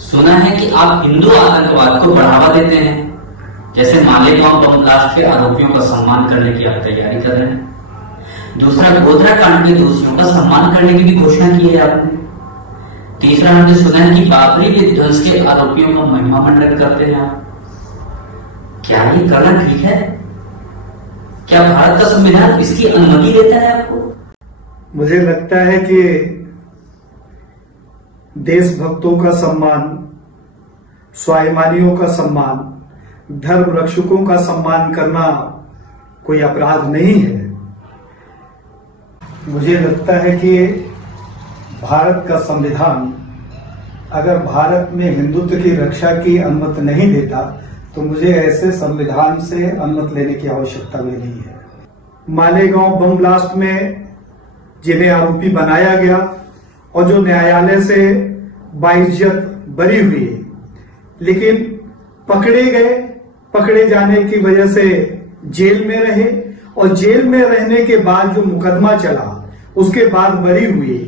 सुना है कि आप हिंदू आतंकवाद को बढ़ावा देते हैं, जैसे मालेगांव बम ब्लास्ट के आरोपियों का सम्मान करने की आप तैयारी कर रहे हैं। दूसरा, गोधरा कांड के दोषियों का सम्मान करने की भी घोषणा की है आपने। तीसरा, हमने सुना है कि बाबरी विध्वंस के आरोपियों का महिमा मंडन करते हैं आप। क्या ये करना ठीक है? क्या भारत का संविधान इसकी अनुमति देता है आपको? मुझे लगता है कि देशभक्तों का सम्मान, स्वाभिमानियों का सम्मान, धर्म रक्षकों का सम्मान करना कोई अपराध नहीं है। मुझे लगता है कि भारत का संविधान अगर भारत में हिंदुत्व की रक्षा की अनुमति नहीं देता तो मुझे ऐसे संविधान से अनुमति लेने की आवश्यकता भी नहीं है। मालेगांव बम ब्लास्ट में जिन्हें आरोपी बनाया गया और जो न्यायालय से बाइज्जत बरी हुई, लेकिन पकड़े गए, पकड़े जाने की वजह से जेल में रहे और जेल में रहने के बाद जो मुकदमा चला उसके बाद बरी हुई,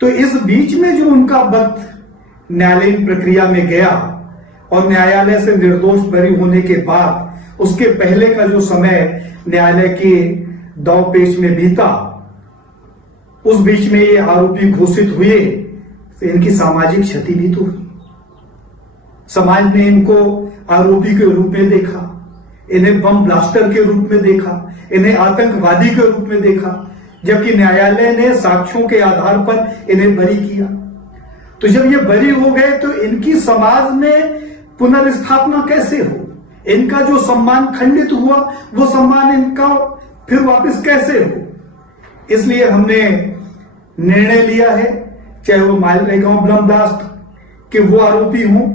तो इस बीच में जो उनका वक्त न्यायालयीन प्रक्रिया में गया और न्यायालय से निर्दोष बरी होने के बाद उसके पहले का जो समय न्यायालय के दांव पेच में बीता, उस बीच में ये आरोपी घोषित हुए तो इनकी सामाजिक क्षति भी तो हुई। समाज ने इनको आरोपी के रूप में देखा, इन्हें बम ब्लास्टर के रूप में देखा, इन्हें आतंकवादी के रूप में देखा, जबकि न्यायालय ने साक्ष्यों के आधार पर इन्हें बरी किया। तो जब ये बरी हो गए तो इनकी समाज में पुनर्स्थापना कैसे हो? इनका जो सम्मान खंडित हुआ वो सम्मान इनका फिर वापस कैसे हो? इसलिए हमने निर्णय लिया है, चाहे वो मालेगांव बम ब्लास्ट के वो आरोपी हों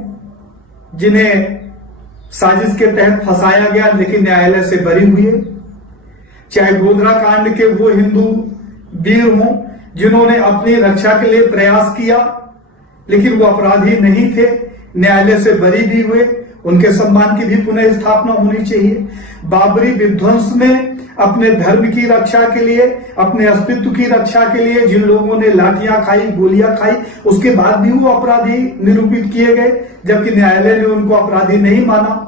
जिन्हें साजिश के तहत फंसाया गया लेकिन न्यायालय से बरी हुए, चाहे गोधरा कांड के वो हिंदू वीर हों जिन्होंने अपनी रक्षा के लिए प्रयास किया लेकिन वो अपराधी नहीं थे, न्यायालय से बरी भी हुए, उनके सम्मान की भी पुनः स्थापना होनी चाहिए। बाबरी विध्वंस में अपने धर्म की रक्षा के लिए, अपने अस्तित्व की रक्षा के लिए जिन लोगों ने लाठियां खाई, गोलियां खाई, उसके बाद भी वो अपराधी निरूपित किए गए जबकि न्यायालय ने उनको अपराधी नहीं माना।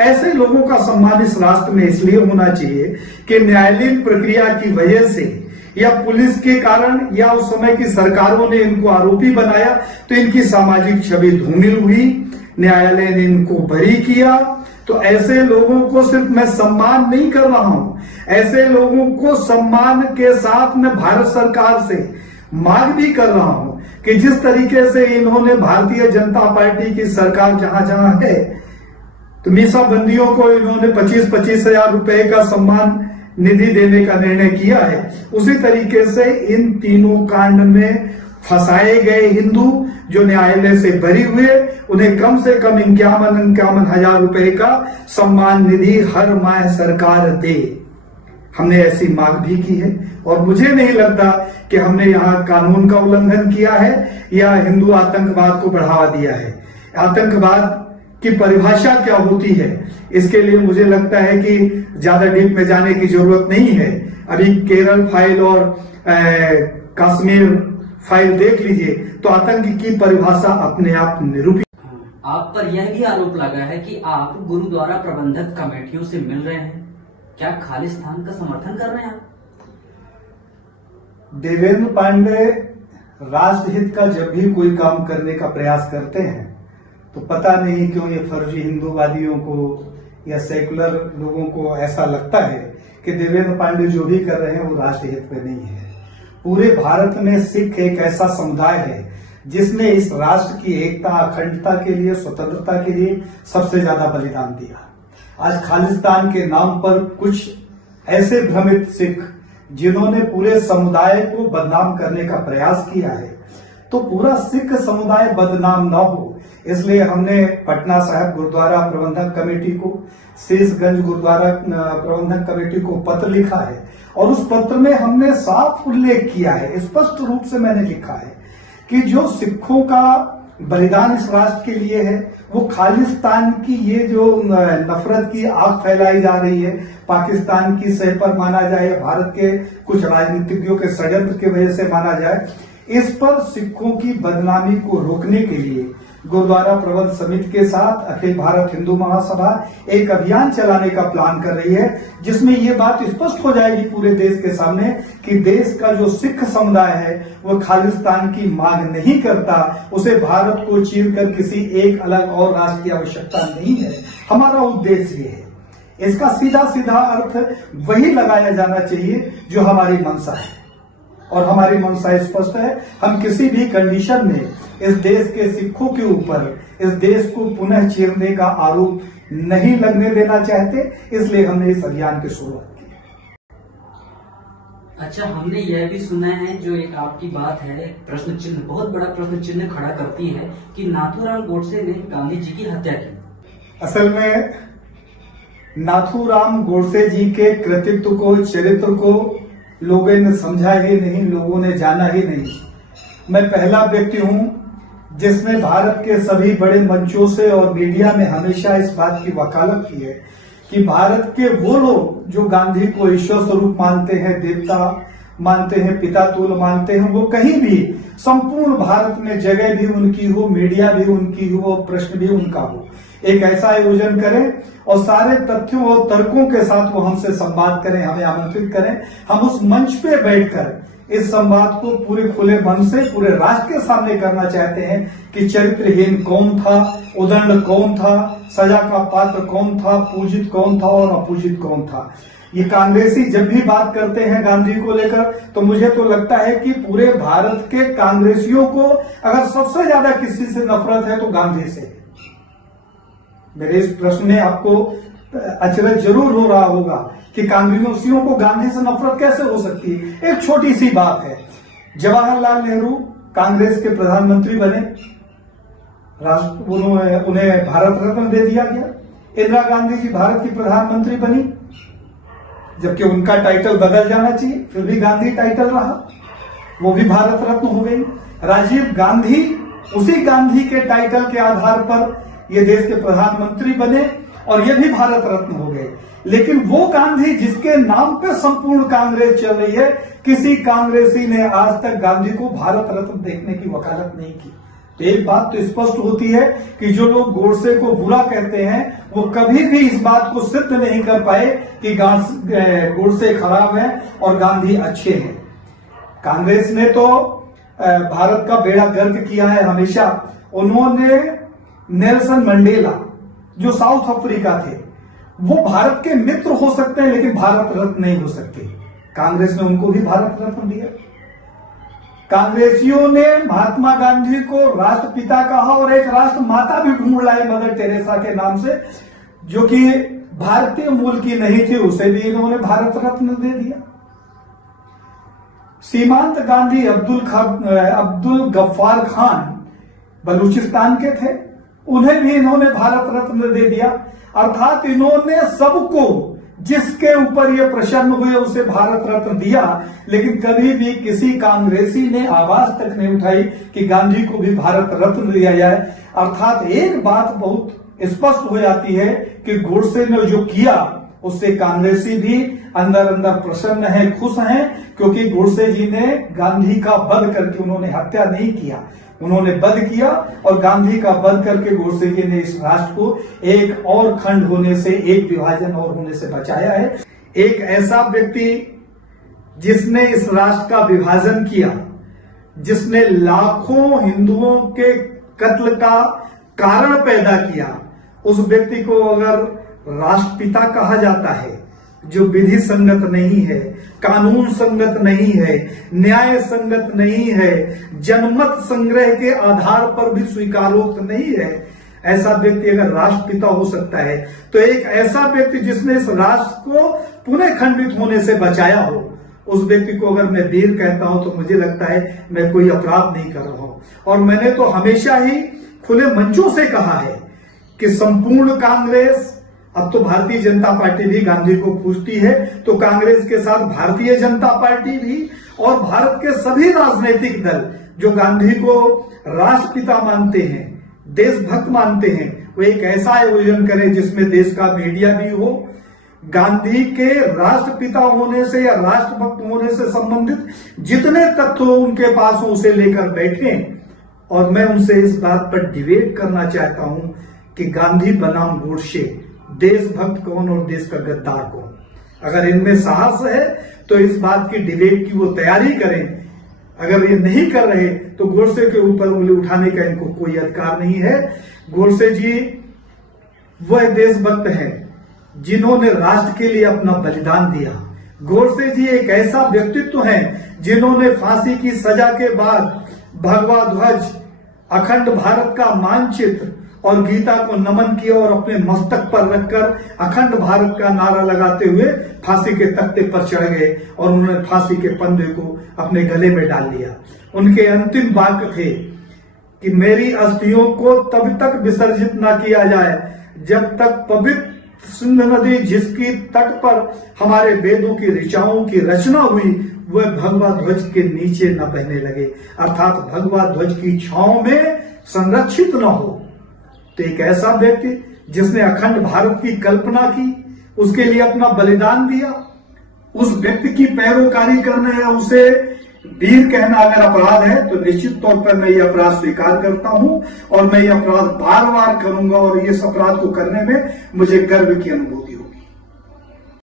ऐसे लोगों का सम्मान इस राष्ट्र में इसलिए होना चाहिए कि न्यायालयीन प्रक्रिया की वजह से या पुलिस के कारण या उस समय की सरकारों ने इनको आरोपी बनाया तो इनकी सामाजिक छवि धूमिल हुई, न्यायालय ने इनको बरी किया। तो ऐसे लोगों को सिर्फ मैं सम्मान नहीं कर रहा हूं, ऐसे लोगों को सम्मान के साथ मैं भारत सरकार से मांग भी कर रहा हूं कि जिस तरीके से इन्होंने भारतीय जनता पार्टी की सरकार जहां जहां है तो मीसाबंदियों को इन्होंने 25-25 हजार रुपए का सम्मान निधि देने का निर्णय किया है, उसी तरीके से इन तीनों कांड में फंसाए गए हिंदू जो न्यायालय से बरी हुए उन्हें कम से कम 51 हजार रुपए का सम्मान निधि हर माह सरकार दे। हमने ऐसी मांग भी की है और मुझे नहीं लगता कि हमने यहाँ कानून का उल्लंघन किया है या हिंदू आतंकवाद को बढ़ावा दिया है। आतंकवाद की परिभाषा क्या होती है इसके लिए मुझे लगता है कि ज्यादा डीप में जाने की जरूरत नहीं है। अभी केरल फाइल और कश्मीर फाइल देख लीजिए तो आतंक की परिभाषा अपने आप निरूपित। आप पर यह भी आरोप लगा है कि आप गुरुद्वारा प्रबंधक कमेटियों से मिल रहे हैं, क्या खालिस्तान का समर्थन कर रहे हैं आप? देवेंद्र पांडे राष्ट्रहित का जब भी कोई काम करने का प्रयास करते हैं तो पता नहीं क्यों ये फर्जी हिंदूवादियों को या सेकुलर लोगों को ऐसा लगता है कि देवेंद्र पांडे जो भी कर रहे हैं वो राष्ट्रहित में नहीं है। पूरे भारत में सिख एक ऐसा समुदाय है जिसने इस राष्ट्र की एकता, अखंडता के लिए, स्वतंत्रता के लिए सबसे ज्यादा बलिदान दिया। आज खालिस्तान के नाम पर कुछ ऐसे भ्रमित सिख जिन्होंने पूरे समुदाय को बदनाम करने का प्रयास किया है, तो पूरा सिख समुदाय बदनाम न हो इसलिए हमने पटना साहिब गुरुद्वारा प्रबंधक कमेटी को, शेषगंज गुरुद्वारा प्रबंधक कमेटी को पत्र लिखा है और उस पत्र में हमने साफ उल्लेख किया है, स्पष्ट रूप से मैंने लिखा है कि जो सिखों का बलिदान इस राष्ट्र के लिए है वो खालिस्तान की ये जो नफरत की आग फैलाई जा रही है, पाकिस्तान की सह पर माना जाए, भारत के कुछ राजनीतिज्ञों के षड्यंत्र की वजह से माना जाए, इस पर सिखों की बदनामी को रोकने के लिए गुरुद्वारा प्रबंध समिति के साथ अखिल भारत हिंदू महासभा एक अभियान चलाने का प्लान कर रही है, जिसमें ये बात स्पष्ट हो जाएगी पूरे देश के सामने कि देश का जो सिख समुदाय है वो खालिस्तान की मांग नहीं करता, उसे भारत को चीरकर किसी एक अलग और राष्ट्र की आवश्यकता नहीं है। हमारा उद्देश्य ये है। इसका सीधा सीधा अर्थ वही लगाया जाना चाहिए जो हमारी मंशा है, और हमारी मंशा स्पष्ट है। हम किसी भी कंडीशन में इस देश के सिखों के ऊपर इस देश को पुनः चीरने का आरोप नहीं लगने देना चाहते, इसलिए हमने इस अभियान की शुरुआत की। अच्छा, हमने यह भी सुना है, जो एक आपकी बात है, प्रश्न चिन्ह, बहुत बड़ा प्रश्न चिन्ह खड़ा करती है कि नाथूराम गोडसे ने गांधी जी की हत्या की। असल में नाथूराम गोडसे जी के कृतित्व को, चरित्र को लोगों ने समझा ही नहीं, लोगों ने जाना ही नहीं। मैं पहला व्यक्ति हूं जिसने भारत के सभी बड़े मंचों से और मीडिया में हमेशा इस बात की वकालत की है कि भारत के वो लोग जो गांधी को ईश्वर स्वरूप मानते हैं, देवता मानते हैं, पिता तुल्य मानते हैं, वो कहीं भी संपूर्ण भारत में जगह भी उनकी हो, मीडिया भी उनकी हो, प्रश्न भी उनका हो, एक ऐसा आयोजन करें और सारे तथ्यों और तर्कों के साथ वो हमसे संवाद करें, हमें आमंत्रित करें। हम उस मंच पे बैठकर इस संवाद को पूरे खुले मन से पूरे राष्ट्र के सामने करना चाहते हैं कि चरित्रहीन कौन था, उदंड कौन था, सजा का पात्र कौन था, पूजित कौन था और अपूजित कौन था। ये कांग्रेसी जब भी बात करते हैं गांधी को लेकर, तो मुझे तो लगता है कि पूरे भारत के कांग्रेसियों को अगर सबसे ज्यादा किसी से नफरत है तो गांधी से। मेरे इस प्रश्न में आपको अचरज जरूर हो रहा होगा कि कांग्रेसियों को गांधी से नफरत कैसे हो सकती है। एक छोटी सी बात है, जवाहरलाल नेहरू कांग्रेस के प्रधानमंत्री बने, उन्हें भारत रत्न दे दिया गया। इंदिरा गांधी जी भारत की प्रधानमंत्री बनी, जबकि उनका टाइटल बदल जाना चाहिए, फिर भी गांधी टाइटल रहा, वो भी भारत रत्न हो गई। राजीव गांधी उसी गांधी के टाइटल के आधार पर ये देश के प्रधानमंत्री बने और ये भी भारत रत्न हो गए। लेकिन वो गांधी जिसके नाम पे संपूर्ण कांग्रेस चल रही है, किसी कांग्रेसी ने आज तक गांधी को भारत रत्न देखने की वकालत नहीं की। तो एक बात तो स्पष्ट होती है कि जो लोग गोडसे को बुरा कहते हैं वो कभी भी इस बात को सिद्ध नहीं कर पाए कि गोडसे खराब है और गांधी अच्छे हैं। कांग्रेस ने तो भारत का बेड़ा गर्क किया है हमेशा। उन्होंने नेल्सन मंडेला जो साउथ अफ्रीका थे, वो भारत के मित्र हो सकते हैं लेकिन भारत रत्न नहीं हो सकते। कांग्रेस ने उनको भी भारत रत्न दिया। कांग्रेसियों ने महात्मा गांधी को राष्ट्रपिता कहा और एक राष्ट्र माता भी ढूंढ लाए मदर टेरेसा के नाम से, जो कि भारतीय मूल की नहीं थी, उसे भी इन्होंने भारत रत्न दे दिया। सीमांत गांधी अब्दुल गफ्फार खान बलूचिस्तान के थे, उन्हें भी इन्होंने भारत रत्न दे दिया। अर्थात इन्होंने सबको जिसके ऊपर ये प्रसन्न हुए उसे भारत रत्न दिया, लेकिन कभी भी किसी कांग्रेसी ने आवाज तक नहीं उठाई कि गांधी को भी भारत रत्न दिया जाए। अर्थात एक बात बहुत स्पष्ट हो जाती है कि गोडसे ने जो किया उससे कांग्रेसी भी अंदर अंदर प्रसन्न है, खुश हैं, क्योंकि गोडसे जी ने गांधी का वध करके, उन्होंने हत्या नहीं किया, उन्होंने वध किया और गांधी का वध करके गोडसे जी ने इस राष्ट्र को एक और खंड होने से, एक विभाजन और होने से बचाया है। एक ऐसा व्यक्ति जिसने इस राष्ट्र का विभाजन किया, जिसने लाखों हिंदुओं के कत्ल का कारण पैदा किया, उस व्यक्ति को अगर राष्ट्रपिता कहा जाता है, जो विधि संगत नहीं है, कानून संगत नहीं है, न्याय संगत नहीं है, जनमत संग्रह के आधार पर भी स्वीकारोक्त नहीं है, ऐसा व्यक्ति अगर राष्ट्रपिता हो सकता है, तो एक ऐसा व्यक्ति जिसने इस राष्ट्र को पुनः खंडित होने से बचाया हो, उस व्यक्ति को अगर मैं वीर कहता हूं तो मुझे लगता है मैं कोई अपराध नहीं कर रहा हूं। और मैंने तो हमेशा ही खुले मंचों से कहा है कि संपूर्ण कांग्रेस, अब तो भारतीय जनता पार्टी भी गांधी को पूछती है, तो कांग्रेस के साथ भारतीय जनता पार्टी भी और भारत के सभी राजनीतिक दल जो गांधी को राष्ट्रपिता मानते हैं, देशभक्त मानते हैं, वो एक ऐसा आयोजन करें जिसमें देश का मीडिया भी हो, गांधी के राष्ट्रपिता होने से या राष्ट्रभक्त होने से संबंधित जितने तथ्य उनके पास हो उसे लेकर बैठें और मैं उनसे इस बात पर डिबेट करना चाहता हूं कि गांधी बनाम गोडसे, देशभक्त कौन और देश का गद्दार कौन। अगर इनमें साहस है तो इस बात की डिबेट की वो तैयारी करें। अगर ये नहीं कर रहे तो गोडसे के ऊपर उंगली उठाने का इनको कोई अधिकार नहीं है। गोडसे जी वह देशभक्त हैं जिन्होंने राष्ट्र के लिए अपना बलिदान दिया। गोडसे जी एक ऐसा व्यक्तित्व है जिन्होंने फांसी की सजा के बाद भगवा ध्वज, अखंड भारत का मानचित्र और गीता को नमन किया और अपने मस्तक पर रखकर अखंड भारत का नारा लगाते हुए फांसी के तख्ते पर चढ़ गए और उन्होंने फांसी के फंदे को अपने गले में डाल लिया। उनके अंतिम वाक्य थे कि मेरी अस्थियों को तब तक विसर्जित न किया जाए जब तक पवित्र सिंध नदी जिसकी तट पर हमारे वेदों की ऋचाओं की रचना हुई वह भगवा ध्वज के नीचे न बहने लगे, अर्थात भगवा ध्वज की छांव में संरक्षित न हो। तो एक ऐसा व्यक्ति जिसने अखंड भारत की कल्पना की, उसके लिए अपना बलिदान दिया, उस व्यक्ति की पैरोकारी करना है, उसे वीर कहना अगर अपराध है तो निश्चित तौर पर मैं ये अपराध स्वीकार करता हूं और मैं ये अपराध बार बार करूंगा और इस अपराध को करने में मुझे गर्व की अनुभूति होगी।